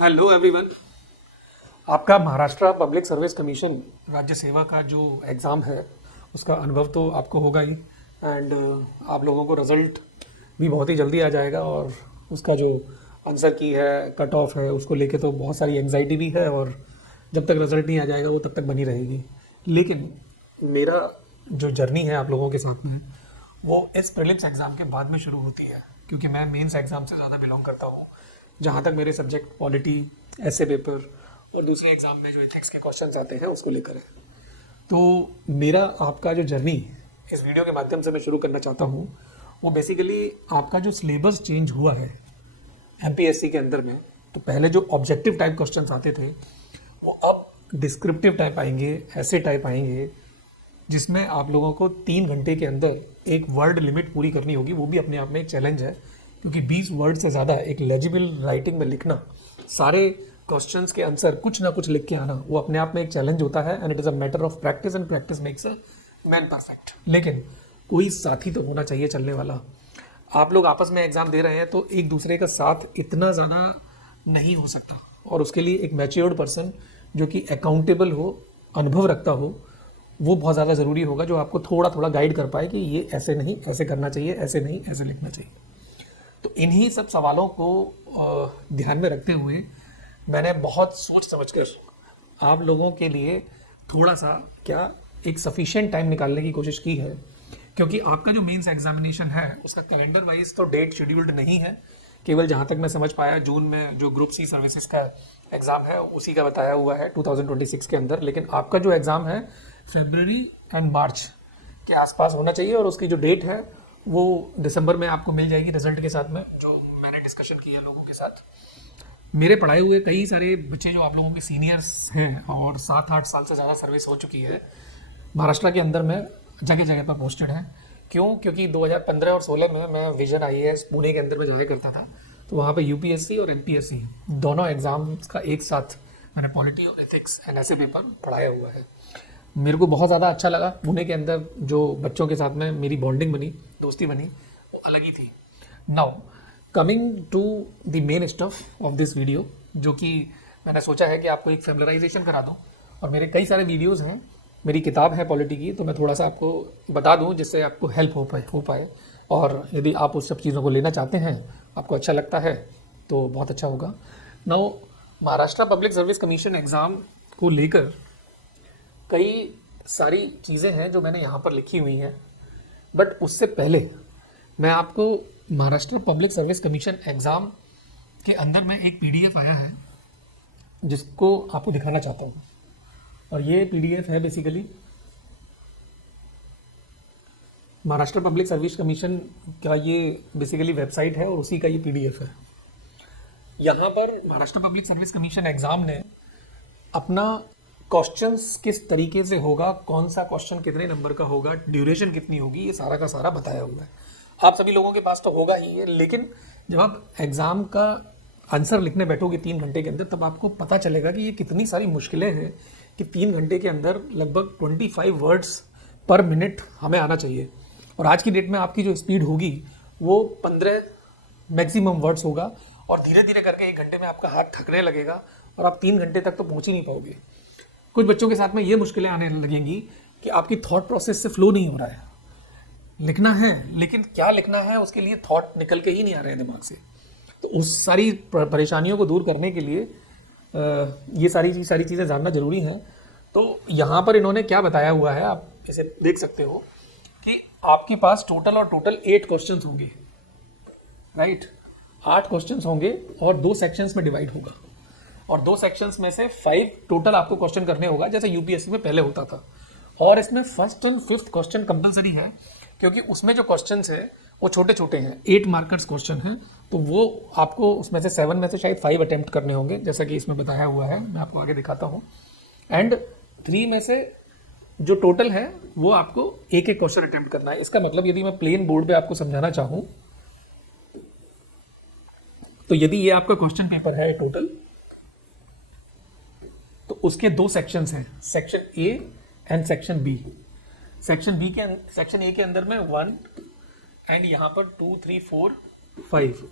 Hello everyone. आपका Maharashtra public service commission राज्य सेवा का जो एग्ज़ाम है उसका अनुभव तो आपको होगा ही। एंड आप लोगों को रिज़ल्ट भी बहुत ही जल्दी आ जाएगा और उसका जो आंसर की है कट ऑफ है उसको लेके तो बहुत सारी एंग्जाइटी भी है और जब तक रिज़ल्ट नहीं आ जाएगा वो तब तक बनी रहेगी। लेकिन मेरा जो जर्नी है आप लोगों के साथ में वो इस प्रीलिम्स एग्ज़ाम के बाद में शुरू होती है, क्योंकि मैं मेंस एग्ज़ाम से ज़्यादा बिलोंग करता हूँ। जहाँ तक मेरे सब्जेक्ट पॉलिटी, ऐसे पेपर और दूसरे एग्ज़ाम में जो एथिक्स के क्वेश्चंस आते हैं उसको लेकर है। तो मेरा आपका जो जर्नी इस वीडियो के माध्यम से मैं शुरू करना चाहता हूँ वो बेसिकली आपका जो सिलेबस चेंज हुआ है एमपीएससी के अंदर में। तो पहले जो ऑब्जेक्टिव टाइप क्वेश्चंस आते थे वो अब डिस्क्रिप्टिव टाइप आएंगे, ऐसे टाइप आएंगे जिसमें आप लोगों को 3 घंटे के अंदर एक वर्ड लिमिट पूरी करनी होगी। वो भी अपने आप में एक चैलेंज है, क्योंकि 20 वर्ड से ज़्यादा एक लेजिबल राइटिंग में लिखना, सारे क्वेश्चंस के आंसर कुछ ना कुछ लिख के आना, वो अपने आप में एक चैलेंज होता है। And it is a matter of practice and practice makes a man perfect. लेकिन कोई साथी तो होना चाहिए चलने वाला। आप लोग आपस में एग्ज़ाम दे रहे हैं तो एक दूसरे का साथ इतना ज़्यादा नहीं हो सकता, और उसके लिए एक मैच्योर्ड पर्सन जो कि अकाउंटेबल हो, अनुभव रखता हो, वो बहुत ज़्यादा ज़रूरी होगा, जो आपको थोड़ा थोड़ा गाइड कर पाए कि ये ऐसे नहीं, ऐसे करना चाहिए, ऐसे नहीं, ऐसे लिखना चाहिए। तो इन्हीं सब सवालों को ध्यान में रखते हुए मैंने बहुत सोच समझकर आप लोगों के लिए थोड़ा सा क्या एक सफिशिएंट टाइम निकालने की कोशिश की है, क्योंकि आपका जो मेंस एग्जामिनेशन है उसका कैलेंडर वाइज तो डेट शेड्यूल्ड नहीं है। केवल जहाँ तक मैं समझ पाया जून में जो ग्रुप सी सर्विसेज का एग्ज़ाम है उसी का बताया हुआ है 2026 के अंदर। लेकिन आपका जो एग्ज़ाम है फरवरी एंड मार्च के आसपास होना चाहिए, और उसकी जो डेट है वो दिसंबर में आपको मिल जाएगी रिजल्ट के साथ में, जो मैंने डिस्कशन किया लोगों के साथ। मेरे पढ़ाए हुए कई सारे बच्चे जो आप लोगों के सीनियर्स हैं और 7-8 साल से ज़्यादा सर्विस हो चुकी है महाराष्ट्र के अंदर में, जगह जगह पर पोस्टेड हैं। क्यों? क्योंकि 2015 और 16 में मैं विजन आईएएस पुणे के अंदर में जाया करता था, तो वहाँ पे यूपीएससी और एमपीएससी दोनों एग्ज़ाम्स का एक साथ मैंने पॉलिटी और एथिक्स एंड ऐसे पेपर पढ़ाया हुआ है। मेरे को बहुत ज़्यादा अच्छा लगा। पुणे के अंदर जो बच्चों के साथ में मेरी बॉन्डिंग बनी, दोस्ती बनी, वो अलग ही थी। Now coming to the main stuff of this video, जो कि मैंने सोचा है कि आपको एक फैमिलराइजेशन करा दूं, और मेरे कई सारे वीडियोस हैं, मेरी किताब है पॉलिटी की, तो मैं थोड़ा सा आपको बता दूं जिससे आपको हेल्प हो पाए। और यदि आप उस सब चीज़ों को लेना चाहते हैं, आपको अच्छा लगता है, तो बहुत अच्छा होगा। Now Maharashtra public service commission exam को लेकर कई सारी चीज़ें हैं जो मैंने यहाँ पर लिखी हुई हैं, बट उससे पहले मैं आपको Maharashtra public service commission exam के अंदर में एक पीडीएफ आया है जिसको आपको दिखाना चाहता हूँ। और ये पीडीएफ है basically Maharashtra public service commission का, ये बेसिकली वेबसाइट है और उसी का ये पीडीएफ है। यहाँ पर Maharashtra public service commission exam ने अपना क्वेश्चंस किस तरीके से होगा, कौन सा क्वेश्चन कितने नंबर का होगा, ड्यूरेशन कितनी होगी, ये सारा का सारा बताया हुआ है। आप सभी लोगों के पास तो होगा ही है, लेकिन जब आप एग्ज़ाम का आंसर लिखने बैठोगे 3 घंटे के अंदर, तब आपको पता चलेगा कि ये कितनी सारी मुश्किलें हैं कि 3 घंटे के अंदर लगभग 25 वर्ड्स पर मिनट हमें आना चाहिए। और आज की डेट में आपकी जो स्पीड होगी वो 15 मैक्सिमम वर्ड्स होगा, और धीरे धीरे करके 1 घंटे में आपका हाथ थकने लगेगा और आप 3 घंटे तक तो पहुँच ही नहीं पाओगे। कुछ बच्चों के साथ में ये मुश्किलें आने लगेंगी कि आपकी थॉट प्रोसेस से फ्लो नहीं हो रहा है, लिखना है लेकिन क्या लिखना है उसके लिए थॉट निकल के ही नहीं आ रहे हैं दिमाग से। तो उस सारी परेशानियों को दूर करने के लिए ये सारी चीज़ें जानना जरूरी है। तो यहाँ पर इन्होंने क्या बताया हुआ है, आप इसे देख सकते हो कि आपके पास टोटल 8 क्वेश्चंस होंगे, राइट। 8 क्वेश्चंस होंगे और 2 सेक्शंस में डिवाइड होगा, और 2 सेक्शंस में से 5 टोटल आपको क्वेश्चन करने होगा, जैसे यूपीएससी में पहले होता था। और इसमें first and fifth question compulsory है, क्योंकि उसमें जो क्वेश्चंस है वो छोटे छोटे हैं, 8 मार्कर्स क्वेश्चन हैं। तो वो आपको उसमें से 7 में से शायद 5 अटेम्प्ट करने होंगे, जैसा कि इसमें बताया हुआ है, मैं आपको आगे दिखाता हूँ। एंड 3 में से जो टोटल है वो आपको एक क्वेश्चन अटेम्प्ट करना है। इसका मतलब यदि मैं प्लेन बोर्ड पे आपको समझाना चाहूँ, तो यदि ये आपका क्वेश्चन पेपर है टोटल, तो उसके 2 सेक्शंस हैं, section A and section B. Section A के अंदर में 1 एंड यहाँ पर 2, 3, 4, 5,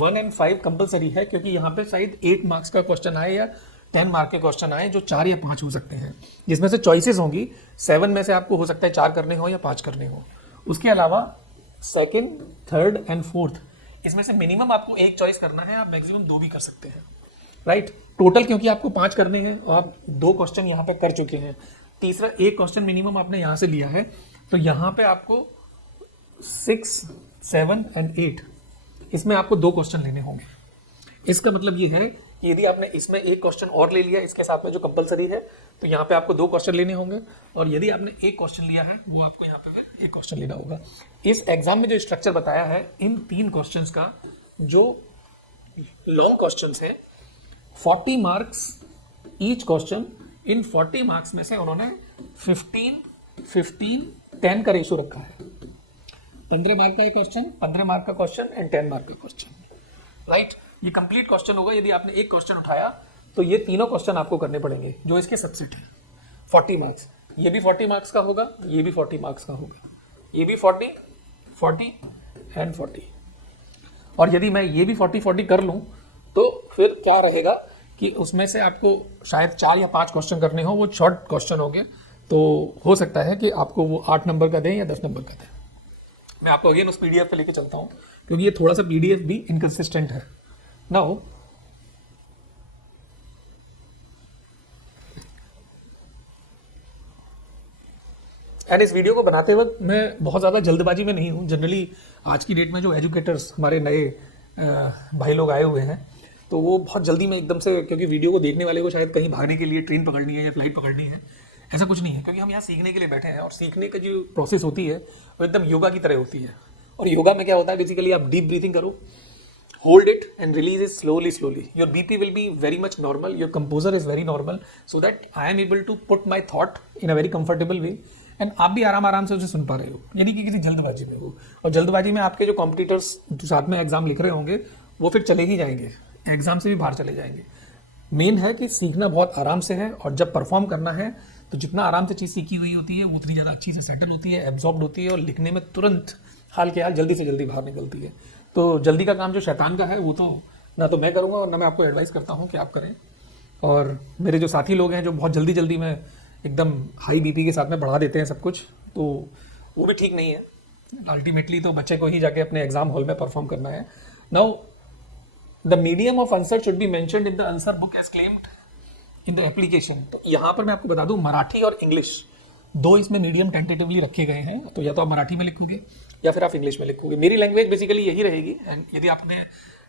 1 and 5 कंपलसरी है, क्योंकि यहाँ पे शायद 8 मार्क्स का क्वेश्चन आए या 10 मार्क के क्वेश्चन आए जो 4 या 5 हो सकते हैं, जिसमें से चॉइसेस होंगी 7 में से आपको हो सकता है 4 करने हो या 5 करने हो। उसके अलावा सेकंड, थर्ड एंड फोर्थ, इसमें से मिनिमम आपको एक चॉइस करना है, आप मैक्सिमम 2 भी कर सकते हैं, राइट। टोटल क्योंकि आपको 5 करने हैं और आप 2 क्वेश्चन यहाँ पे कर चुके हैं, तीसरा एक क्वेश्चन मिनिमम आपने यहाँ से लिया है, तो यहाँ पे आपको 6, 7 एंड 8, इसमें आपको 2 क्वेश्चन लेने होंगे। इसका मतलब ये है कि यदि आपने इसमें एक क्वेश्चन और ले लिया इसके साथ में जो कंपलसरी है, तो यहाँ पे आपको 2 क्वेश्चन लेने होंगे, और यदि आपने एक क्वेश्चन लिया है वो आपको यहाँ पे फिर एक क्वेश्चन लेना होगा। इस एग्जाम में जो स्ट्रक्चर बताया है इन 3 क्वेश्चंस का, जो लॉन्ग क्वेश्चंस है, 40 मार्क्स ईच क्वेश्चन, इन 40 मार्क्स में से उन्होंने 15, 15, 10 का रेशो रखा है। 15 मार्क का एक क्वेश्चन, 15 मार्क का क्वेश्चन एंड 10 मार्क का क्वेश्चन, राइट। ये कंप्लीट क्वेश्चन होगा। यदि आपने एक क्वेश्चन उठाया तो ये तीनों क्वेश्चन आपको करने पड़ेंगे जो इसके सबसेट है। 40 मार्क्स, ये भी 40 मार्क्स का होगा, ये भी 40 मार्क्स का होगा, ये भी 40, 40 एंड 40। और यदि मैं ये भी 40, 40 कर लूँ तो फिर क्या रहेगा कि उसमें से आपको शायद 4 या 5 क्वेश्चन करने हो, वो शॉर्ट क्वेश्चन हो गए, तो हो सकता है कि आपको वो 8 नंबर का दें या 10 नंबर का दें। मैं आपको अगेन उस पीडीएफ पे लेके चलता हूँ, क्योंकि ये थोड़ा सा पीडीएफ भी इनकंसिस्टेंट है। नाउ एंड इस वीडियो को बनाते वक्त मैं बहुत ज़्यादा जल्दबाजी में नहीं हूँ। जनरली आज की डेट में जो एजुकेटर्स हमारे नए भाई लोग आए हुए हैं, तो वो बहुत जल्दी में एकदम से, क्योंकि वीडियो को देखने वाले को शायद कहीं भागने के लिए ट्रेन पकड़नी है या फ्लाइट पकड़नी है, ऐसा कुछ नहीं है। क्योंकि हम यहाँ सीखने के लिए बैठे हैं, और सीखने का जो प्रोसेस होती है वो एकदम योगा की तरह होती है। और योगा में क्या होता है, बेसिकली आप डीप ब्रीथिंग करो, hold it and release it slowly. Your BP will be very much normal, your composure is very normal, so that I am able to put my thought in a very comfortable way, and आप भी आराम से उसे सुन पा रहे हो, यानी कि किसी जल्दबाजी में हो। और जल्दबाजी में आपके जो कॉम्पिटिटर्स जो साथ में एग्जाम लिख रहे होंगे वो फिर चले ही जाएंगे, एग्जाम से भी बाहर चले जाएंगे। मेन है कि सीखना बहुत आराम से है, और जब परफॉर्म करना है तो जितना आराम से चीज़ सीखी हुई होती है वो उतनी ज़्यादा अच्छी से सेटल होती है, एब्जॉर्ब होती है, और लिखने में तुरंत हाल के हाल जल्दी से जल्दी बाहर निकलती है। तो जल्दी का काम जो शैतान का है वो तो ना तो मैं करूँगा और ना मैं आपको एडवाइस करता हूँ कि आप करें। और मेरे जो साथी लोग हैं जो बहुत जल्दी में एकदम हाई बीपी के साथ में बढ़ा देते हैं सब कुछ, तो वो भी ठीक नहीं है। अल्टीमेटली तो बच्चे को ही जाके अपने एग्जाम हॉल में परफॉर्म करना है। Now the medium of answer should be mentioned in the answer book as claimed in the application. तो यहाँ पर मैं आपको बता दूँ, मराठी और इंग्लिश 2 इसमें मीडियम टेंटेटिवली रखे गए हैं, तो या तो आप मराठी में लिखोगे या फिर आप इंग्लिश में लिखोगे। मेरी लैंग्वेज बेसिकली यही रहेगी, एंड यदि आपने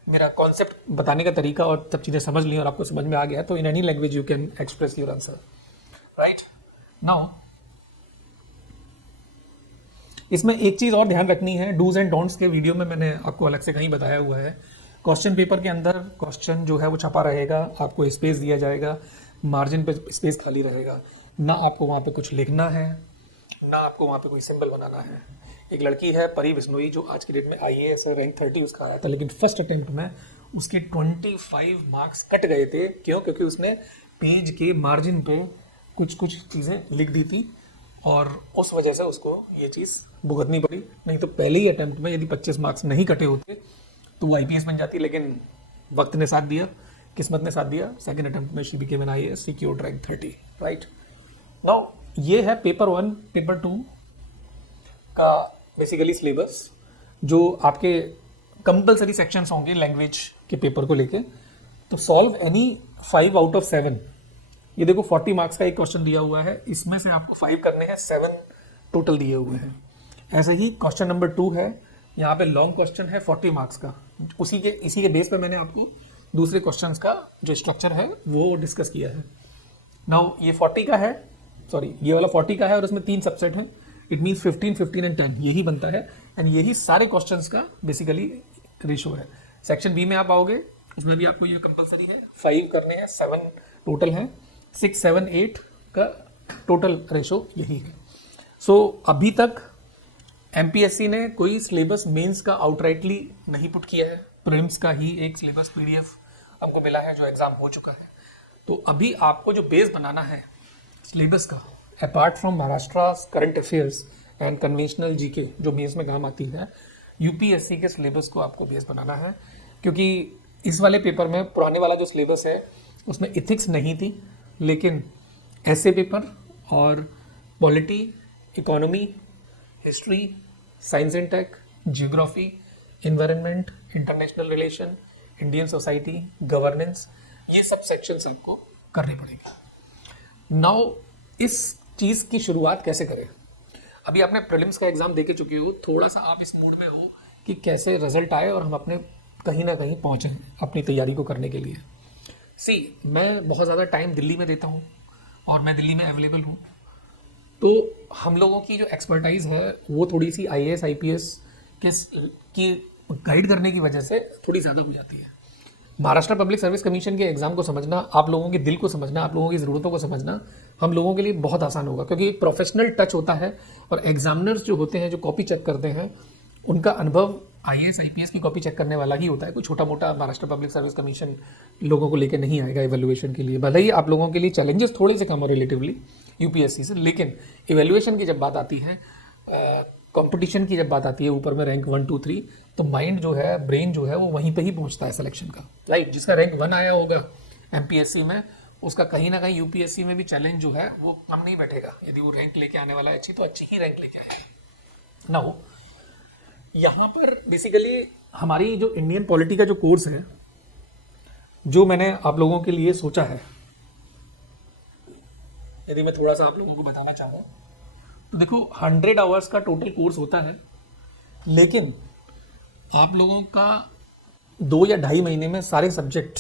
मेरा कॉन्सेप्ट बताने का तरीका और सब चीज़ें समझ ली और आपको समझ में आ गया, तो in any language you can express your answer, right. Now इसमें एक चीज़ और ध्यान रखनी है, डूज एंड डोंट्स के वीडियो में मैंने आपको अलग से कहीं बताया हुआ है। क्वेश्चन पेपर के अंदर क्वेश्चन जो है वो छपा रहेगा, आपको स्पेस दिया जाएगा, मार्जिन पे स्पेस खाली रहेगा, ना आपको वहाँ पे कुछ लिखना है, ना आपको वहाँ पे कोई सिंबल बनाना है। एक लड़की है परी बिश्नोई, जो आज की डेट में IAS रैंक 30 उसका आया था, लेकिन फर्स्ट अटेम्प्ट में उसके 25 मार्क्स कट गए थे। क्यों? क्योंकि उसने पेज के मार्जिन पे कुछ चीज़ें लिख दी थी, और उस वजह से उसको ये चीज़ भुगतनी पड़ी। नहीं तो पहले ही अटेम्प्ट में यदि 25 मार्क्स नहीं कटे होते तो वो IPS बन जाती, लेकिन वक्त ने साथ दिया, किस्मत ने साथ दिया। सेकेंड अटेम्प्ट में she became an IAS, secured rank 30, right. Now ये है पेपर 1, पेपर 2 का बेसिकली सिलेबस, जो आपके कंपलसरी सेक्शंस होंगे लैंग्वेज के पेपर को लेके। तो सॉल्व एनी 5 आउट ऑफ 7। ये देखो 40 मार्क्स का एक क्वेश्चन दिया हुआ है, इसमें से आपको 5 करने हैं, 7 टोटल दिए हुए हैं। ऐसे ही क्वेश्चन नंबर 2 है, यहाँ पे लॉन्ग क्वेश्चन है 40 मार्क्स का। इसी के बेस पे मैंने आपको दूसरे क्वेश्चंस का जो स्ट्रक्चर है वो डिस्कस किया है। नाउ ये 40 का है, सॉरी ये वाला 40 का है, और इसमें 3 सबसेट हैं। इट मीन्स 15, 15 एंड 10 यही बनता है, एंड यही सारे क्वेश्चंस का बेसिकली रेशो है। सेक्शन बी में आप आओगे, उसमें भी आपको ये कंपलसरी है, 5 करने हैं, 7 टोटल हैं, 6, 7, 8 का टोटल रेशो यही है। सो अभी तक MPSC ने कोई सिलेबस मेंस का आउटराइटली नहीं पुट किया है, प्रीलिम्स का ही एक सिलेबस PDF हमको मिला है जो एग्जाम हो चुका है। तो अभी आपको जो बेस बनाना है सिलेबस का, apart from Maharashtra current affairs and conventional GK जो मेंस में काम आती है, यूपीएससी के सिलेबस को आपको बेस बनाना है। क्योंकि इस वाले पेपर में पुराने वाला जो सिलेबस है उसमें इथिक्स नहीं थी, लेकिन ऐसे पेपर और polity, economy, history, science and tech, geography, environment, international relation, Indian society, governance, ये सब सेक्शंस आपको करने पड़ेंगे। नाउ इस चीज़ की शुरुआत कैसे करें? अभी आपने प्रीलिम्स का एग्जाम दे के चुके हो, थोड़ा सा आप इस मूड में हो कि कैसे रिजल्ट आए और हम अपने कहीं ना कहीं पहुँचें अपनी तैयारी को करने के लिए। मैं बहुत ज़्यादा टाइम दिल्ली में देता हूँ और मैं दिल्ली में अवेलेबल हूँ, तो हम लोगों की जो एक्सपर्टाइज है वो थोड़ी सी IAS IPS की गाइड करने की वजह से थोड़ी ज़्यादा हो जाती है। महाराष्ट्र पब्लिक सर्विस कमीशन के एग्जाम को समझना, आप लोगों के दिल को समझना, आप लोगों की ज़रूरतों को समझना हम लोगों के लिए बहुत आसान होगा, क्योंकि एक प्रोफेशनल टच होता है और एग्जामिनर्स जो होते हैं, जो कॉपी चेक करते हैं, उनका अनुभव IAS IPS की कॉपी चेक करने वाला ही होता है। कोई छोटा मोटा महाराष्ट्र पब्लिक सर्विस कमीशन लोगों को लेकर नहीं आएगा इवेल्युएशन के लिए। भले ही आप लोगों के लिए चैलेंजेस थोड़े से कम हो रिलेटिवली यूपीएससी से, लेकिन इवेल्युएशन की जब बात आती है, कंपटीशन की जब बात आती है, ऊपर में रैंक 1 2 3, तो माइंड जो है, ब्रेन जो है, वो वहीं पे ही पहुंचता है सिलेक्शन का। राइट, जिसका रैंक 1 आया होगा MPSC में, उसका कहीं ना कहीं यूपीएससी में भी चैलेंज जो है वो कम नहीं बैठेगा। यदि वो रैंक लेके आने वाला है अच्छी, तो अच्छी ही रैंक लेके आएगा ना। हो यहाँ पर बेसिकली हमारी जो इंडियन पॉलिटी का जो कोर्स है, जो मैंने आप लोगों के लिए सोचा है, यदि मैं थोड़ा सा आप लोगों को बताना चाहूँ तो देखो, 100 आवर्स का टोटल कोर्स होता है, लेकिन आप लोगों का 2 या 2.5 महीने में सारे सब्जेक्ट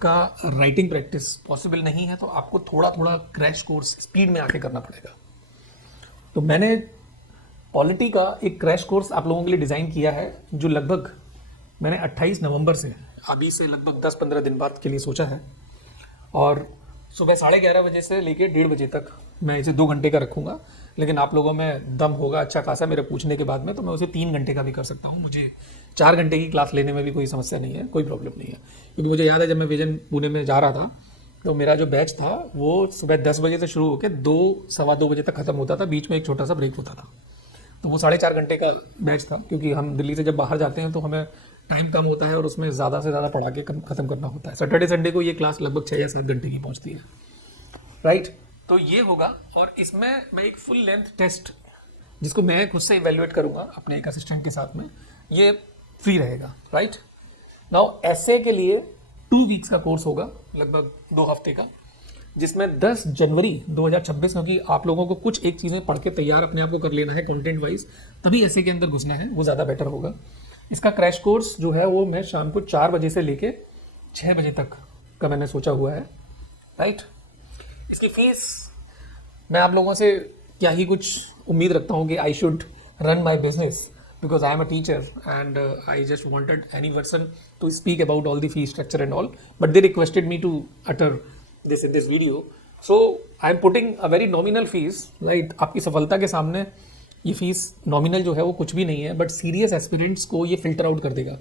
का राइटिंग प्रैक्टिस पॉसिबल नहीं है, तो आपको थोड़ा थोड़ा क्रैश कोर्स स्पीड में आके करना पड़ेगा। तो मैंने पॉलिटी का एक क्रैश कोर्स आप लोगों के लिए डिज़ाइन किया है, जो लगभग मैंने 28 नवंबर से, अभी से लगभग 10-15 दिन बाद के लिए सोचा है, और सुबह 11:30 बजे से लेकर 1:30 बजे तक मैं इसे 2 घंटे का रखूँगा। लेकिन आप लोगों में दम होगा अच्छा खासा मेरे पूछने के बाद में, तो मैं उसे 3 घंटे का भी कर सकता हूँ। मुझे 4 घंटे की क्लास लेने में भी कोई समस्या नहीं है, कोई प्रॉब्लम नहीं है। क्योंकि मुझे याद है, जब मैं विजन पुणे में जा रहा था, तो मेरा जो बैच था वो सुबह 10 बजे से शुरू होकर 2-2:15 बजे तक ख़त्म होता था, बीच में एक छोटा सा ब्रेक होता था। तो वो 4.5 घंटे का बैच था, क्योंकि हम दिल्ली से जब बाहर जाते हैं तो हमें टाइम कम होता है और उसमें ज़्यादा से ज़्यादा पढ़ा के ख़त्म करना होता है। सैटरडे संडे को ये क्लास लगभग 6 या 7 घंटे की पहुँचती है। राइट, तो ये होगा, और इसमें मैं एक फुल लेंथ टेस्ट, जिसको मैं खुद से इवेल्युएट करूँगा अपने एक असिस्टेंट के साथ में, ये फ्री रहेगा। राइट, नाउ ऐसे के लिए 2 वीक्स का कोर्स होगा, लगभग 2 हफ्ते का, जिसमें 10 जनवरी 2026, क्योंकि आप लोगों को कुछ एक चीज़ें पढ़ के तैयार अपने आप को कर लेना है कंटेंट वाइज, तभी ऐसे के अंदर घुसना है, वो ज़्यादा बेटर होगा। इसका क्रैश कोर्स जो है वो मैं शाम को 4 बजे से लेके 6 बजे तक का मैंने सोचा हुआ है। राइट, इसकी फीस मैं आप लोगों से क्या ही कुछ उम्मीद रखता हूँ कि I should run my business, because I am a teacher and I just wanted any person to speak about all the fee structure and all, but they requested me to utter this in this video, so I am putting a very nominal fees. Right, आपकी सफलता के सामने ये fees nominal जो है वो कुछ भी नहीं है, बट सीरियस एस्पिरेंट्स को ये फिल्टर आउट कर देगा।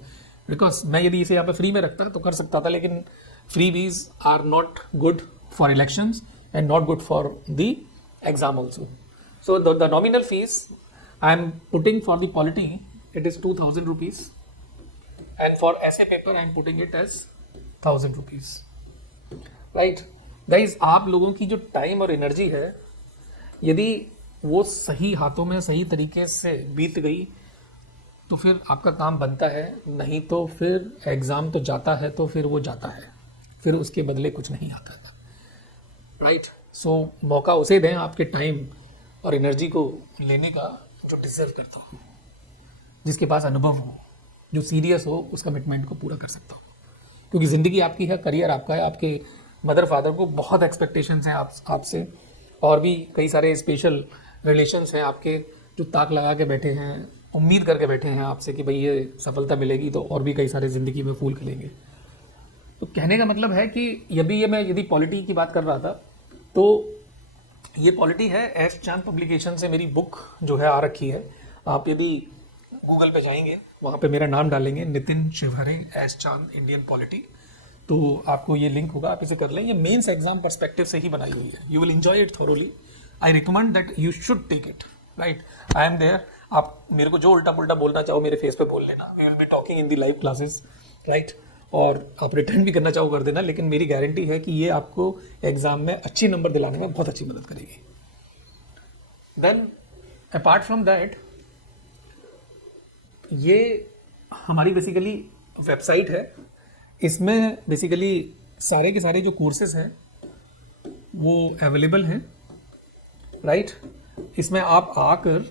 बिकॉज मैं यदि इसे यहाँ पे फ्री में रखता तो कर सकता था, लेकिन freebies are not good for elections and not good for the exam also. So the nominal fees I am putting for the polity, it is 2000 rupees, and for essay paper I am putting it as 1000 rupees. Right guys, आप लोगों की जो time और energy है, यदि वो सही हाथों में सही तरीके से बीत गई तो फिर आपका काम बनता है, नहीं तो फिर एग्ज़ाम तो जाता है, तो फिर वो जाता है, फिर उसके बदले कुछ नहीं आता था। राइट, सो मौका उसे दें आपके टाइम और एनर्जी को लेने का जो डिजर्व करता हो, जिसके पास अनुभव हो, जो सीरियस हो, उस कमिटमेंट को पूरा कर सकता हो। क्योंकि ज़िंदगी आपकी है, करियर आपका है, आपके मदर फादर को बहुत एक्सपेक्टेशंस हैं आपसे, और भी कई सारे स्पेशल रिलेशंस हैं आपके, जो ताक लगा के बैठे हैं, उम्मीद करके बैठे हैं आपसे कि भाई ये सफलता मिलेगी तो और भी कई सारे ज़िंदगी में फूल खिलेंगे। तो कहने का मतलब है कि यदि पॉलिटी की बात कर रहा था, तो ये पॉलिटी है एस चांद पब्लिकेशन से मेरी बुक जो है आ रखी है। आप यदि गूगल पे जाएंगे, वहाँ पे मेरा नाम डालेंगे, नितिन शिवहरे एस चांद इंडियन पॉलिटी, तो आपको ये लिंक होगा, आप इसे कर लें। ये मेंस एग्जाम पर्सपेक्टिव से ही बनाई हुई है, you will enjoy it thoroughly, I recommend that you should take it. Right, I am there. आप मेरे को जो उल्टा पुल्टा बोलना चाहो मेरे फेस पे बोल लेना, we will be talking in the live classes, right. और आप रिटर्न भी करना चाहो कर देना, लेकिन मेरी गारंटी है कि ये आपको एग्जाम में अच्छी नंबर दिलाने में बहुत अच्छी मदद करेगी। देन अपार्ट फ्रॉम दैट, ये हमारी बेसिकली वेबसाइट है। इसमें बेसिकली सारे के सारे जो कोर्सेज हैं वो अवेलेबल हैं, राइट। इसमें आप आकर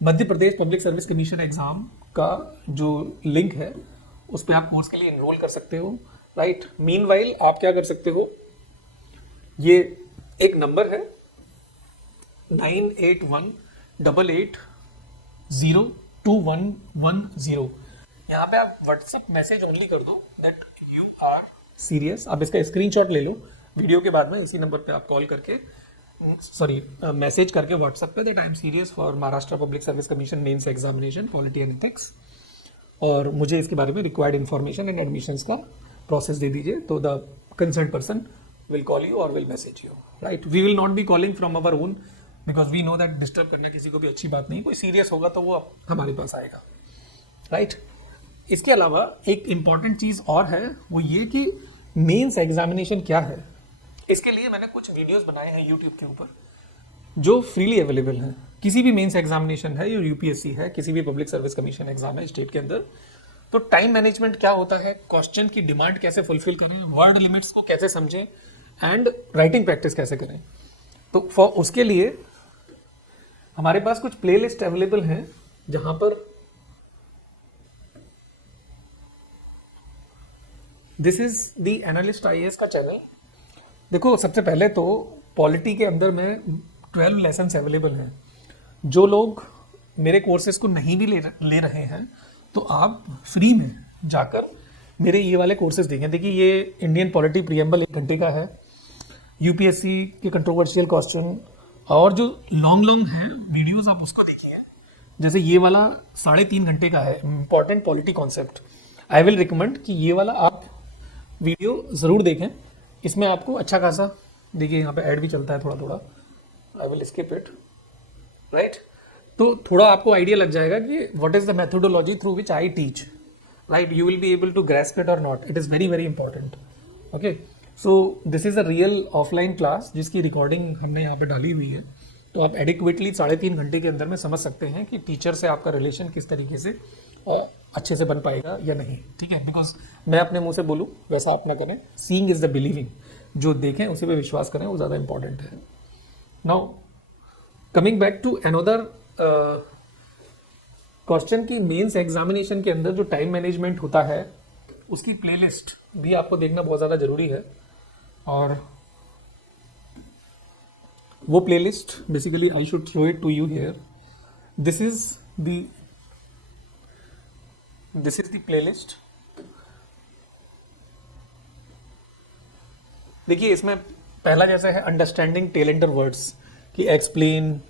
Madhya Pradesh public service commission exam का जो लिंक है उस पर आप कोर्स के लिए एनरोल कर सकते हो, राइट। मीनवाइल आप क्या कर सकते हो, ये एक नंबर है 9818802110। यहाँ पे आप व्हाट्सएप मैसेज ओनली कर दो दैट यू आर सीरियस। आप इसका स्क्रीनशॉट ले लो वीडियो के बाद में, इसी नंबर पे आप कॉल करके मैसेज करके व्हाट्सएप पे that I am serious for Maharashtra public service commission mains examination polity and ethics, और मुझे इसके बारे में रिक्वायर्ड इन्फॉर्मेशन एंड एडमिशंस का प्रोसेस दे दीजिए। तो the concern person will call you और will message you, right. We will not be calling from our own, because we know that disturb करना किसी को भी अच्छी बात नहीं। कोई सीरियस होगा तो वो हमारे पास आएगा, राइट। इसके अलावा एक इम्पॉर्टेंट चीज़ और है, वो ये कि मेंस एग्जामिनेशन क्या है। इसके लिए मैंने कुछ वीडियोस बनाए हैं यूट्यूब के ऊपर जो फ्रीली अवेलेबल हैं। किसी भी मेंस एग्जामिनेशन है या यूपीएससी है, किसी भी पब्लिक सर्विस कमीशन एग्जाम है स्टेट के अंदर, तो टाइम मैनेजमेंट क्या होता है, क्वेश्चन की डिमांड कैसे फुलफिल करें, वर्ड लिमिट्स को कैसे समझें एंड राइटिंग प्रैक्टिस कैसे करें। तो फॉर उसके लिए हमारे पास कुछ प्लेलिस्ट अवेलेबल हैं जहां पर this is the analyst IAS का चैनल। देखो, सबसे पहले तो पॉलिटी के अंदर में 12 लेसन्स अवेलेबल हैं। जो लोग मेरे कोर्सेज को नहीं भी ले रहे हैं तो आप फ्री में जाकर मेरे ये वाले कोर्सेज देखें। देखिए, ये इंडियन पॉलिटी प्रीएम्बल 1 घंटे का है, यूपीएससी के कंट्रोवर्शियल क्वेश्चन, और जो लॉन्ग है वीडियोस आप उसको देखिए। जैसे ये वाला 3.5 घंटे का है, important polity concept. I will recommend कि ये वाला आप वीडियो ज़रूर देखें। इसमें आपको अच्छा खासा, देखिए यहाँ पे ऐड भी चलता है थोड़ा थोड़ा, I will skip it, right. तो थोड़ा आपको आइडिया लग जाएगा कि what is the methodology through which I teach, right. You will be able to grasp it और not, it is very very important, okay. So this is a real offline class जिसकी recording हमने यहाँ पे डाली हुई है। तो आप एडिक्वेटली 3.5 घंटे के अंदर में समझ सकते हैं कि टीचर से आपका रिलेशन किस तरीके से अच्छे से बन पाएगा या नहीं, ठीक है। बिकॉज मैं अपने मुंह से बोलूँ वैसा आप ना करें, सीइंग इज द बिलीविंग। जो देखें उसी पे विश्वास करें, वो ज़्यादा इंपॉर्टेंट है। Now coming back to another question की मेंस एग्जामिनेशन के अंदर जो टाइम मैनेजमेंट होता है उसकी प्लेलिस्ट भी आपको देखना बहुत ज़्यादा ज़रूरी है। और वो playlist basically I should show it to you here. This is the playlist. देखिए, इसमें पहला जैसा है अंडरस्टैंडिंग टेलेंडर वर्ड्स, कि एक्सप्लेन,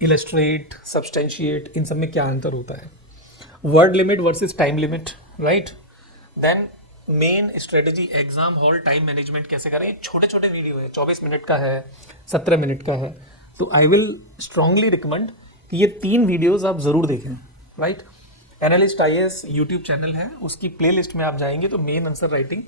इलस्ट्रेट, सब्सटेंशिएट, इन सब में क्या अंतर होता है। Word limit versus time limit, right. Then mains strategy, exam hall time management कैसे करें। छोटे छोटे वीडियो है, 24 मिनट का है, 17 मिनट का है। तो आई विल स्ट्रांगली रिकमेंड कि ये 3 वीडियोस आप ज़रूर देखें, right. Analyst IAS YouTube channel है, उसकी प्लेलिस्ट में आप जाएंगे तो मेन आंसर राइटिंग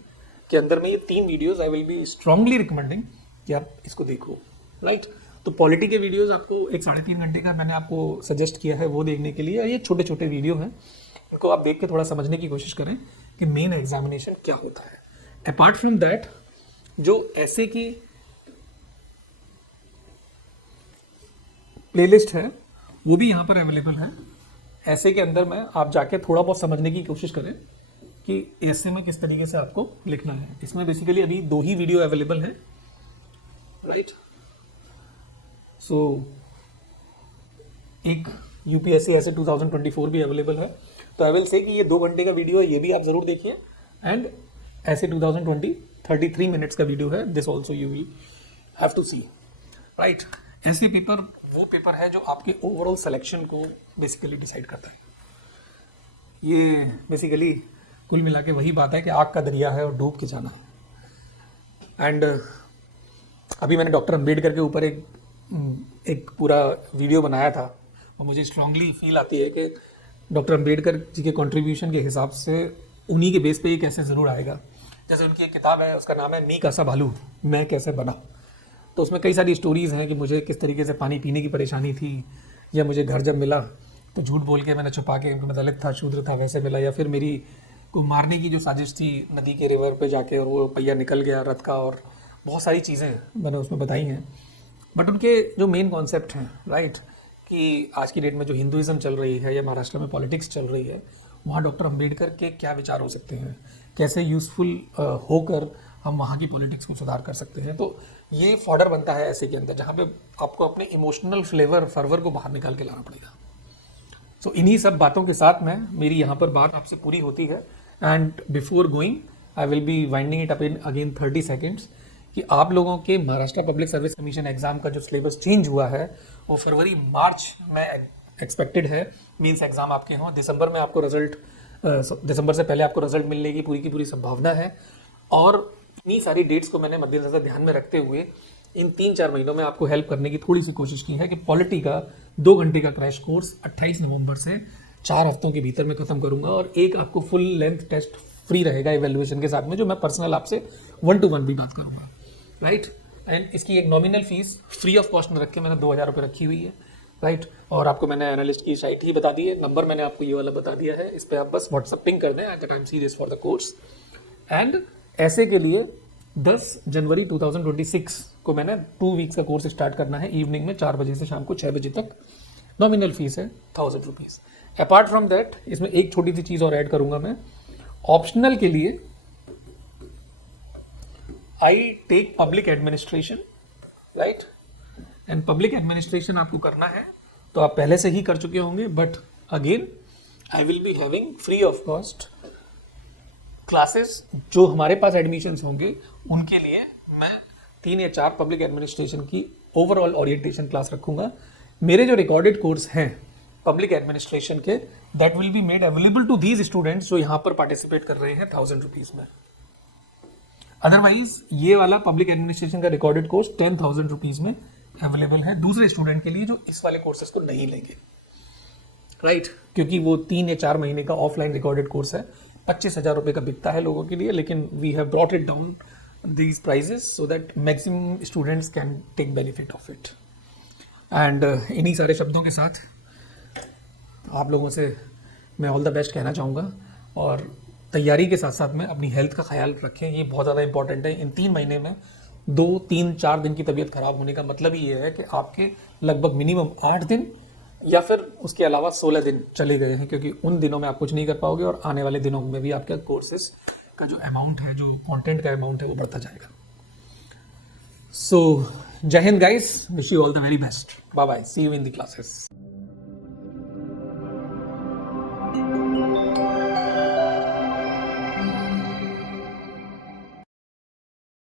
के अंदर में ये 3 videos I will be strongly recommending कि आप इसको देखो, राइट। तो पॉलिटी के वीडियोस आपको एक 3.5 घंटे का मैंने आपको सजेस्ट किया है वो देखने के लिए, और ये छोटे छोटे वीडियो हैं, इनको आप देख के थोड़ा समझने की कोशिश करें कि मेन एग्जामिनेशन क्या होता है। अपार्ट फ्रॉम दैट, जो ऐसे की प्लेलिस्ट है वो भी यहाँ पर अवेलेबल है। ऐसे के अंदर में आप जाके थोड़ा बहुत समझने की कोशिश करें कि ऐसे में किस तरीके से आपको लिखना है। इसमें बेसिकली अभी 2 ही वीडियो अवेलेबल है, राइट। सो एक यूपीएससी ऐसे 2024 भी अवेलेबल है। तो आई विल से कि ये 2 घंटे का वीडियो है, ये भी आप ज़रूर देखिए। एंड ऐसे 2020 33 मिनट्स का वीडियो है, this also you will have to see, right. ऐसे पेपर वो पेपर है जो आपके ओवरऑल सिलेक्शन को बेसिकली डिसाइड करता है। ये बेसिकली कुल मिला के वही बात है कि आग का दरिया है और डूब के जाना है। एंड अभी मैंने डॉक्टर अम्बेडकर के ऊपर एक एक पूरा वीडियो बनाया था, और मुझे स्ट्रांगली फील आती है कि डॉक्टर अंबेडकर जी के कंट्रीब्यूशन के हिसाब से उन्हीं के बेस पे ये कैसे ज़रूर आएगा। जैसे उनकी एक किताब है, उसका नाम है मी कैसा भालू, मैं कैसे बना। तो उसमें कई सारी स्टोरीज़ हैं कि मुझे किस तरीके से पानी पीने की परेशानी थी, या मुझे घर जब मिला तो झूठ बोल के मैंने छुपा के, मैं दलित था, शूद्र था, वैसे मिला, या फिर मेरी को मारने की जो साजिश थी नदी के रिवर पे जाके, और वो पहिया निकल गया रथ का, और बहुत सारी चीज़ें मैंने उसमें बताई हैं। बट उनके जो मेन कॉन्सेप्ट हैं, राइट, कि आज की डेट में जो हिंदुइज्म चल रही है या महाराष्ट्र में पॉलिटिक्स चल रही है, वहाँ डॉक्टर अंबेडकर के क्या विचार हो सकते हैं, कैसे यूज़फुल होकर हम वहाँ की पॉलिटिक्स को सुधार कर सकते हैं। तो ये फॉर्डर बनता है ऐसे के अंदर, जहाँ पे आपको अपने इमोशनल फर्वर को बाहर निकाल के लाना पड़ेगा। सो इन्हीं सब बातों के साथ में मेरी यहाँ पर बात आपसे पूरी होती है। And before going I will be winding it up in again 30 seconds, कि आप लोगों के Maharashtra public service commission exam का जो सिलेबस चेंज हुआ है वो फरवरी मार्च में एक्सपेक्टेड है। मीन्स एग्जाम आपके हों दिसंबर में, आपको रिजल्ट दिसंबर से पहले आपको रिजल्ट मिलने की पूरी संभावना है। और इन्हीं सारी डेट्स को मैंने मद्देनजर ध्यान में रखते हुए इन 3-4 महीनों में आपको हेल्प करने की थोड़ी सी कोशिश की है कि पॉलिटी का 2 घंटे का क्रैश कोर्स 28 नवंबर से 4 हफ्तों के भीतर में खत्म करूंगा, और एक आपको फुल लेंथ टेस्ट फ्री रहेगा इवेल्युएशन के साथ में, जो मैं पर्सनल आपसे 1-to-1 भी बात करूंगा, राइट। एंड इसकी एक nominal fees free of cost में रख के मैंने 2,000 रुपये रखी हुई है, राइट। और आपको मैंने एनालिस्ट की साइट ही बता दी है, नंबर मैंने आपको ये वाला बता दिया है, इस पर आप बस व्हाट्सअप पिंग कर दें that I am serious for the course. And ऐसे के लिए 10 जनवरी 2026 को मैंने 2 वीक्स का कोर्स स्टार्ट करना है, इवनिंग में 4 बजे से शाम को 6 बजे तक। नॉमिनल फीस है 1000 रुपीज़। अपार्ट फ्रॉम दैट इसमें एक छोटी सी चीज़ और ऐड करूंगा मैं, ऑप्शनल के लिए I take public administration, right. And public administration आपको करना है तो आप पहले से ही कर चुके होंगे, but again I will be having free of cost classes. जो हमारे पास एडमिशन्स होंगे उनके लिए मैं 3 या 4 पब्लिक एडमिनिस्ट्रेशन की ओवरऑल ओरिएंटेशन क्लास रखूंगा। मेरे जो रिकॉर्डेड कोर्स हैं पब्लिक एडमिनिस्ट्रेशन के, that will be made available to these students जो यहाँ पर पार्टिसिपेट कर रहे हैं 1000 रुपीज़ में। अदरवाइज ये वाला पब्लिक एडमिनिस्ट्रेशन का रिकॉर्डेड कोर्स 10,000 रुपीज़ में अवेलेबल है दूसरे स्टूडेंट के लिए जो इस वाले कोर्सेज को नहीं लेंगे, राइट। क्योंकि वो 3 या 4 महीने का ऑफलाइन रिकॉर्डेड कोर्स है, 25,000 रुपये का बिकता है लोगों के लिए, लेकिन we have brought it down these prices so that maximum students can take benefit of it. And इन्हीं सारे शब्दों के साथ आप लोगों से मैं ऑल द बेस्ट कहना चाहूँगा, और तैयारी के साथ साथ में अपनी हेल्थ का ख्याल रखें, ये बहुत ज़्यादा इंपॉर्टेंट है। इन 3 महीने में 2, 3, 4 दिन की तबीयत खराब होने का मतलब ही ये है कि आपके लगभग मिनिमम 8 दिन या फिर उसके अलावा 16 दिन चले गए हैं, क्योंकि उन दिनों में आप कुछ नहीं कर पाओगे और आने वाले दिनों में भी आपके कोर्सेज का जो अमाउंट है, जो कंटेंट का अमाउंट है, वो बढ़ता जाएगा। सो जय हिंद guys, wish you all the very best, bye bye, see you in the classes.